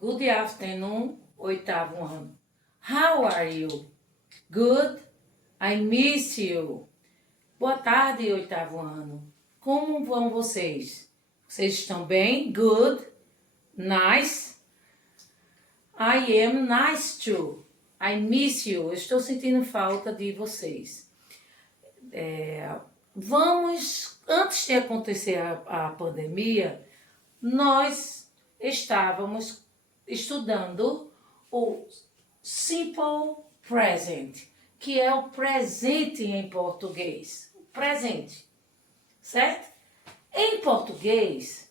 Good afternoon, oitavo ano. How are you? Good. I miss you. Boa tarde, oitavo ano. Como vão vocês? Vocês estão bem? Good. Nice. I am nice too. I miss you. Eu estou sentindo falta de vocês. Antes de acontecer a pandemia, nós estávamos estudando o Simple Present, que é o presente em português. Presente, certo? Em português,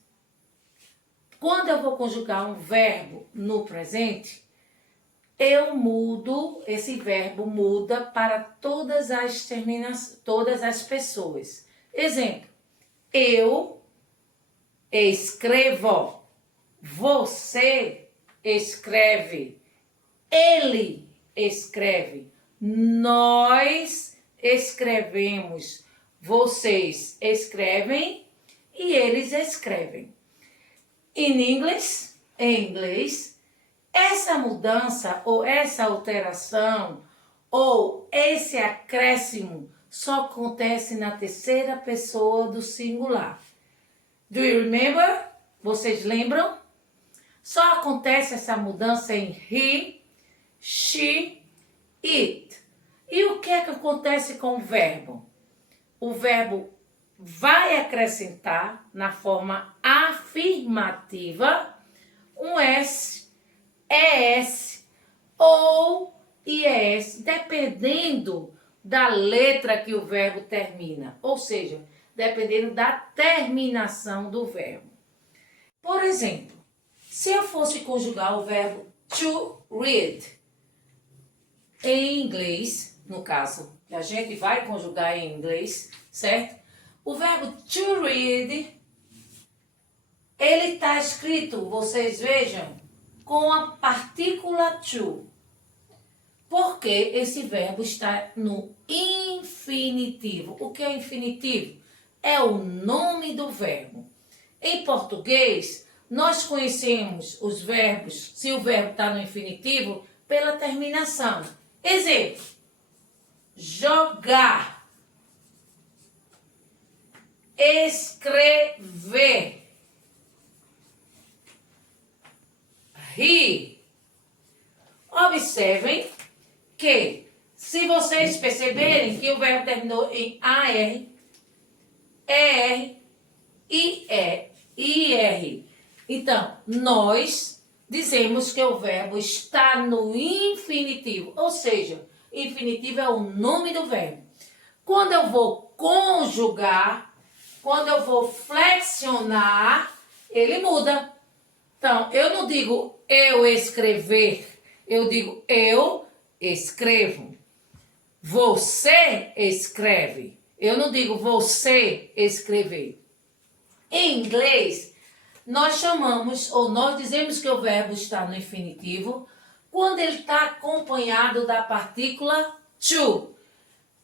quando eu vou conjugar um verbo no presente, esse verbo muda para todas as pessoas. Exemplo, eu escrevo, você escreve, ele escreve, nós escrevemos, vocês escrevem e eles escrevem. Em inglês, essa mudança ou essa alteração ou esse acréscimo só acontece na terceira pessoa do singular. Do you remember? Vocês lembram? Só acontece essa mudança em he, she, it. E o que é que acontece com o verbo? O verbo vai acrescentar na forma afirmativa um S, ES ou IES, dependendo da letra que o verbo termina, ou seja, dependendo da terminação do verbo. Por exemplo, se eu fosse conjugar o verbo to read, em inglês, no caso, que a gente vai conjugar em inglês, certo? O verbo to read, ele está escrito, vocês vejam, com a partícula to. Porque esse verbo está no infinitivo. O que é infinitivo? É o nome do verbo. Em português, nós conhecemos os verbos, se o verbo está no infinitivo, pela terminação. Exemplo, jogar, escrever, rir. Observem que, se vocês perceberem que o verbo terminou em AR, ER, IR, então, nós dizemos que o verbo está no infinitivo, ou seja, infinitivo é o nome do verbo. Quando eu vou conjugar, quando eu vou flexionar, ele muda. Então, eu não digo eu escrever, eu digo eu escrevo. Você escreve. Eu não digo você escrever. Em inglês, nós chamamos, ou nós dizemos que o verbo está no infinitivo, quando ele está acompanhado da partícula to.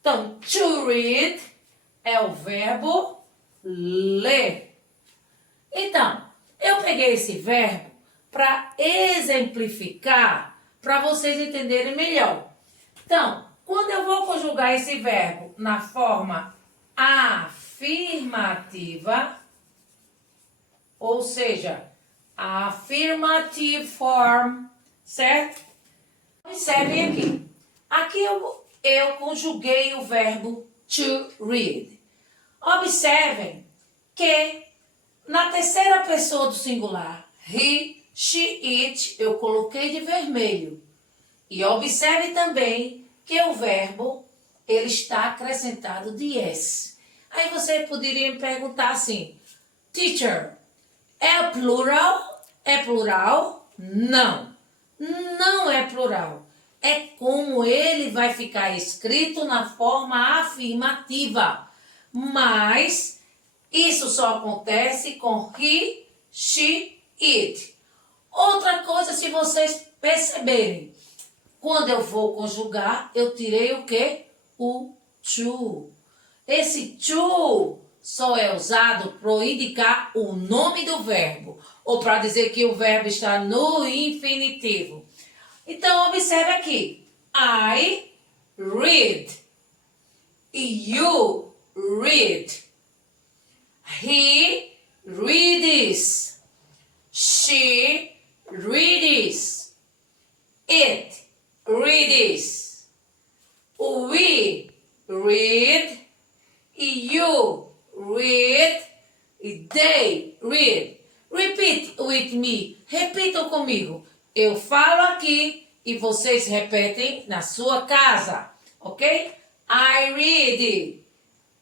Então, to read é o verbo ler. Então, eu peguei esse verbo para exemplificar, para vocês entenderem melhor. Então, quando eu vou conjugar esse verbo na forma afirmativa, ou seja, affirmative form, certo? Observem aqui. Aqui eu conjuguei o verbo to read. Observem que na terceira pessoa do singular, he, she, it, eu coloquei de vermelho. E observe também que o verbo, ele está acrescentado de s. Aí você poderia me perguntar assim, teacher, é plural? É plural? Não. Não é plural. É como ele vai ficar escrito na forma afirmativa. Mas isso só acontece com he, she, it. Outra coisa, se vocês perceberem, quando eu vou conjugar, eu tirei o quê? O to. Esse to só é usado para indicar o nome do verbo, ou para dizer que o verbo está no infinitivo. Então, observe aqui. I read. You read. He reads. She reads. It reads. We read. You read. They read. Repeat with me. Repitam comigo. Eu falo aqui e vocês repetem na sua casa, ok? I read.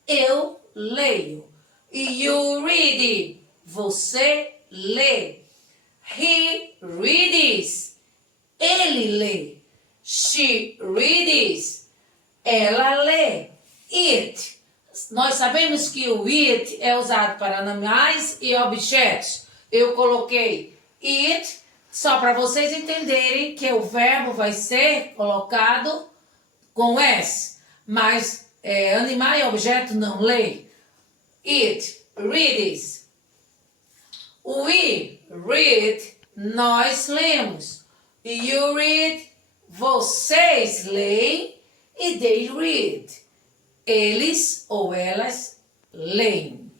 Eu leio. You read. Você lê. He reads. Ele lê. She reads. Ela lê. It. Nós sabemos que o it é usado para animais e objetos. Eu coloquei it só para vocês entenderem que o verbo vai ser colocado com S. Mas animal e objeto não lê. It reads. We read. Nós lemos. You read. Vocês leem. E they read. Eles ou elas leem.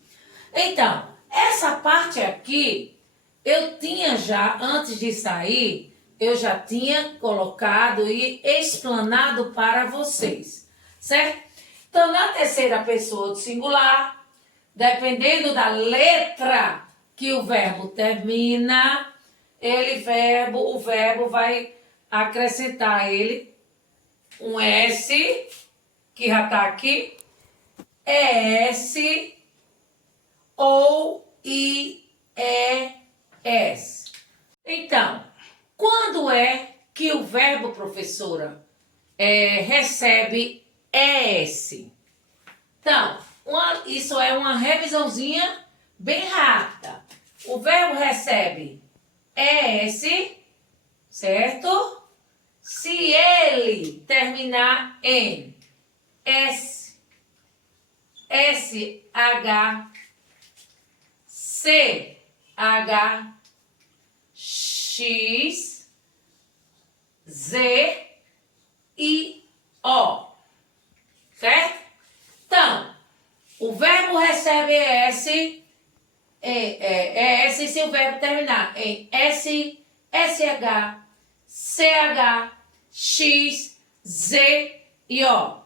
Então, essa parte aqui, eu tinha já, antes de sair, eu já tinha colocado e explanado para vocês, certo? Então, na terceira pessoa do singular, dependendo da letra que o verbo termina, o verbo vai acrescentar a ele um S, que já está aqui, ES ou IES. Então, quando é que o verbo, professora, recebe ES? Então, isso é uma revisãozinha bem rápida. O verbo recebe ES, certo? Se ele terminar em S, SH, CH, X, Z e O. Certo? Então, o verbo recebe S, S se o verbo terminar em S, SH, CH, X, Z e O.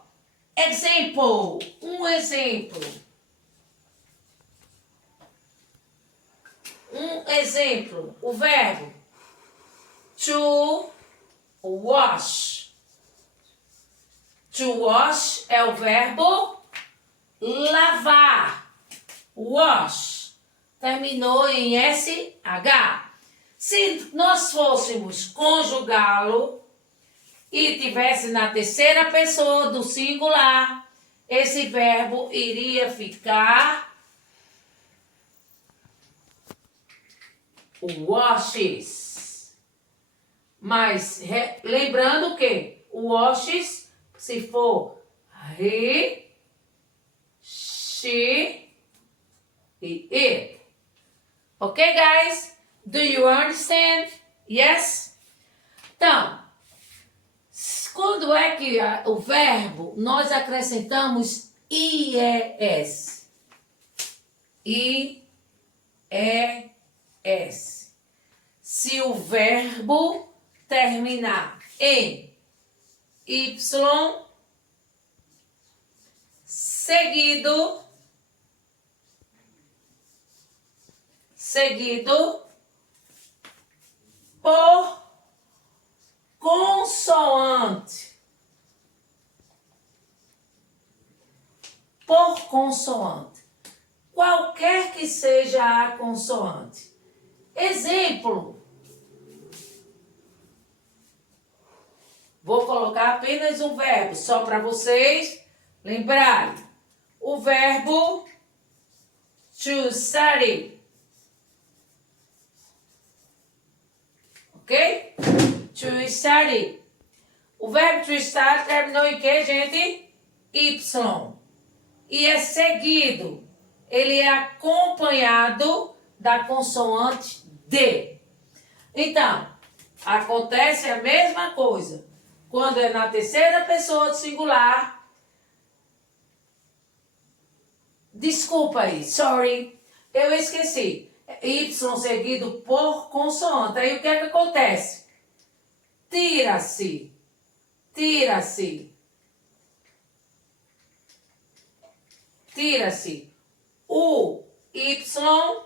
Example, um exemplo. Um exemplo, o verbo to wash. To wash é o verbo lavar. Wash terminou em SH. Se nós fôssemos conjugá-lo e tivesse na terceira pessoa do singular, esse verbo iria ficar washes. Mas lembrando que o washes, se for he, she e it. Ok, guys? Do you understand? Yes? Então, quando é que o verbo nós acrescentamos IES? IES. Se o verbo terminar em Y seguido por consoante. Por consoante. Qualquer que seja a consoante. Exemplo. Vou colocar apenas um verbo, só para vocês lembrarem. O verbo to study. Ok? To study. O verbo to study terminou em que, gente? Y. E é seguido. ele é acompanhado da consoante D. Então, acontece a mesma coisa. Quando é na terceira pessoa do singular, desculpa aí, sorry, eu esqueci. Y seguido por consoante. Aí o que é que acontece? Tira-se. Tira-se. Tira-se o Y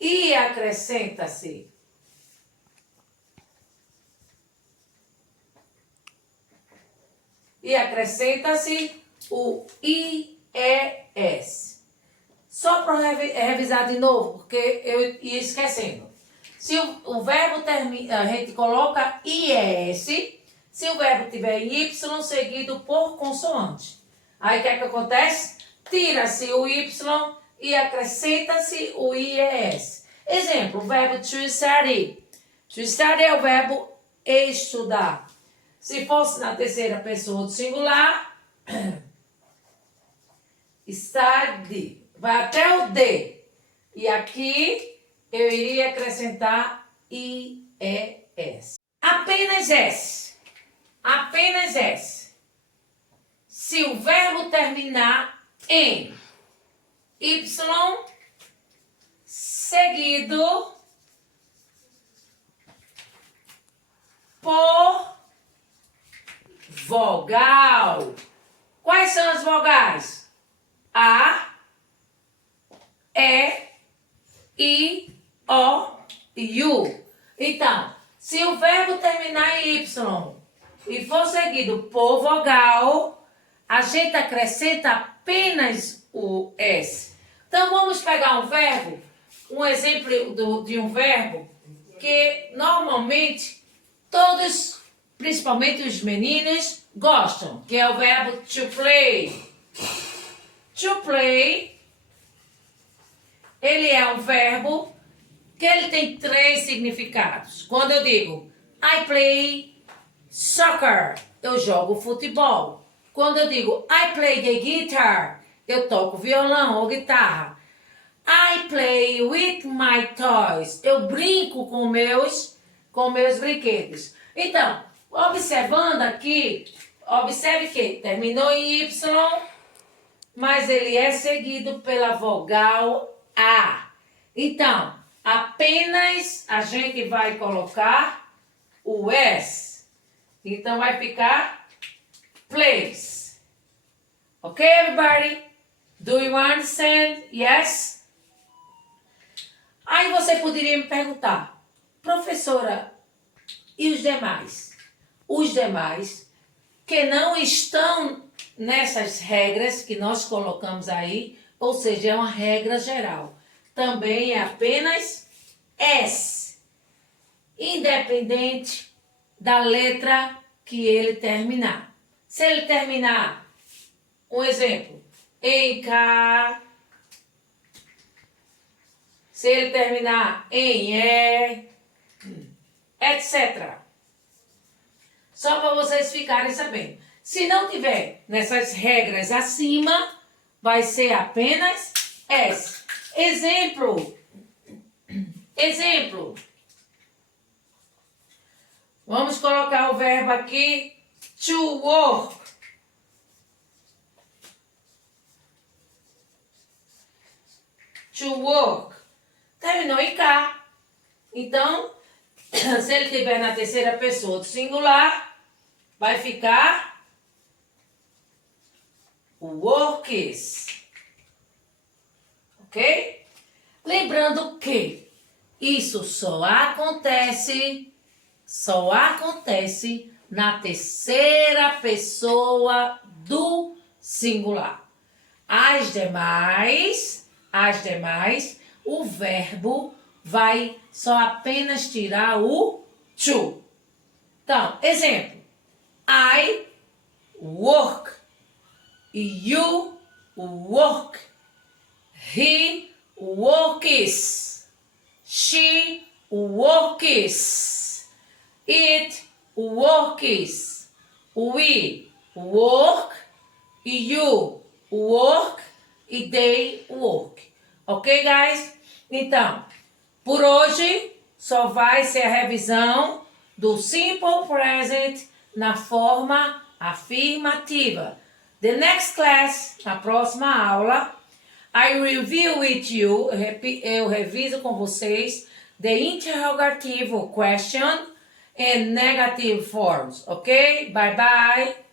e acrescenta-se o IES. Só para revisar de novo, porque eu ia esquecendo. Se o verbo termina, a gente coloca IES, se o verbo tiver Y seguido por consoante. Aí o que é que acontece? Tira-se o Y e acrescenta-se o IES. Exemplo, o verbo to study. To study é o verbo estudar. Se fosse na terceira pessoa do singular, study, vai até o D. E aqui eu iria acrescentar IES. Apenas S. Apenas S. Se o verbo terminar em Y seguido por vogal. Quais são as vogais? A, E, I, O e U. Então, se o verbo terminar em Y e for seguido por vogal, a gente acrescenta apenas o S. Então, vamos pegar um verbo, um exemplo de um verbo que normalmente todos, principalmente os meninos, gostam, que é o verbo to play. To play, ele é um verbo que ele tem 3 significados. Quando eu digo I play soccer, eu jogo futebol. Quando eu digo I play the guitar, eu toco violão ou guitarra. I play with my toys, eu brinco com meus brinquedos. Então, observando aqui, observe que terminou em Y, mas ele é seguido pela vogal A. Então, apenas a gente vai colocar o S. Então, vai ficar plays. Ok, everybody? Do you understand? Yes? Aí você poderia me perguntar, professora, e os demais? Os demais que não estão nessas regras que nós colocamos aí, ou seja, é uma regra geral. Também é apenas S, independente da letra que ele terminar. Se ele terminar, um exemplo, em K, se ele terminar em E, etc. Só para vocês ficarem sabendo. Se não tiver nessas regras acima, vai ser apenas S. Exemplo. Exemplo. Vamos colocar o verbo aqui, to work. To work. Terminou em K. Então, se ele estiver na terceira pessoa do singular, vai ficar works. Ok? Lembrando que isso só acontece na terceira pessoa do singular. As demais, o verbo vai só apenas tirar o to. Então, exemplo. I work. You work. He works. She works. It works. We work. You work. e they work. Ok, guys? Então, por hoje, só vai ser a revisão do simple present na forma afirmativa. The next class, na próxima aula, I review with you, eu reviso com vocês, the interrogativo question and negative forms. Ok? Bye bye.